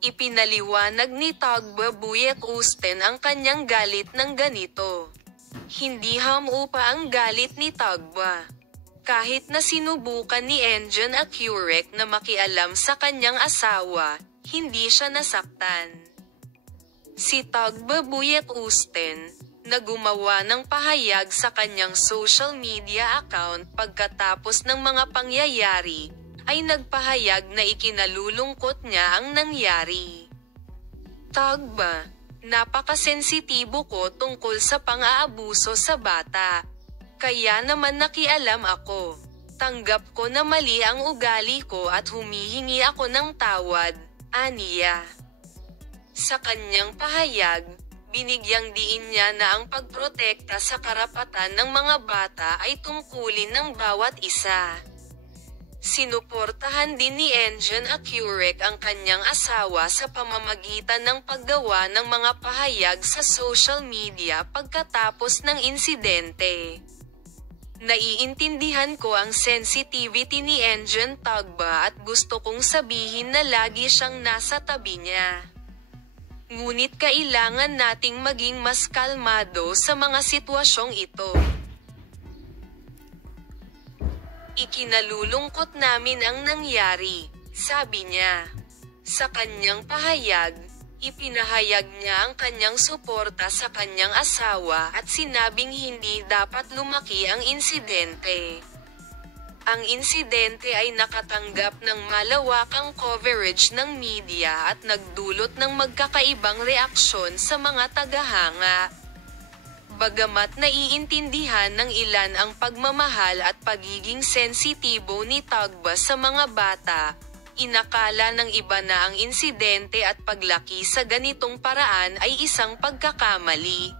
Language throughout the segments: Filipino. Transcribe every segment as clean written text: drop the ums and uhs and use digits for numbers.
Ipinaliwanag ni Tagba Buyek Usten ang kanyang galit ng ganito. Hindi hamupa ang galit ni Tagba. Kahit na sinubukan ni Enjan Accurek na makialam sa kanyang asawa, hindi siya nasaktan. Si Tagba Buyek Usten, na gumawa ng pahayag sa kanyang social media account pagkatapos ng mga pangyayari, ay nagpahayag na ikinalulungkot niya ang nangyari. Tagba, napakasensitibo ko tungkol sa pang-aabuso sa bata. Kaya naman nakialam ako. Tanggap ko na mali ang ugali ko at humihingi ako ng tawad, aniya. Sa kanyang pahayag, binigyang diin niya na ang pagprotekta sa karapatan ng mga bata ay tungkulin ng bawat isa. Sinuportahan din ni Enjan Accurek ang kanyang asawa sa pamamagitan ng paggawa ng mga pahayag sa social media pagkatapos ng insidente. Naiintindihan ko ang sensitivity ni Enjan Tagba at gusto kong sabihin na lagi siyang nasa tabi niya. Ngunit kailangan nating maging mas kalmado sa mga sitwasyong ito. Ikinalulungkot namin ang nangyari, sabi niya. Sa kanyang pahayag, ipinahayag niya ang kanyang suporta sa kanyang asawa at sinabing hindi dapat lumaki ang insidente. Ang insidente ay nakatanggap ng malawakang coverage ng media at nagdulot ng magkakaibang reaksyon sa mga tagahanga. Bagamat naiintindihan ng ilan ang pagmamahal at pagiging sensitibo ni Tagba sa mga bata, inakala ng iba na ang insidente at paglaki sa ganitong paraan ay isang pagkakamali.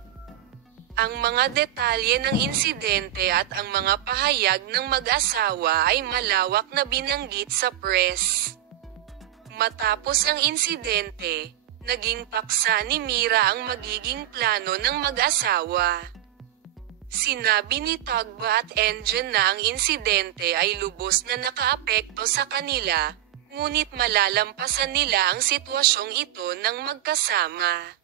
Ang mga detalye ng insidente at ang mga pahayag ng mag-asawa ay malawak na binanggit sa press. Matapos ang insidente, naging paksa ni Mira ang magiging plano ng mag-asawa. Sinabi ni Tagba at Enjan na ang insidente ay lubos na nakaapekto sa kanila, ngunit malalampasan nila ang sitwasyong ito ng magkasama.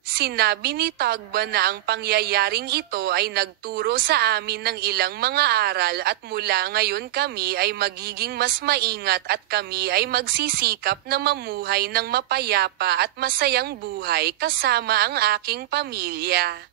Sinabi ni Tagba na ang pangyayaring ito ay nagturo sa amin ng ilang mga aral at mula ngayon kami ay magiging mas maingat at kami ay magsisikap na mamuhay ng mapayapa at masayang buhay kasama ang aking pamilya.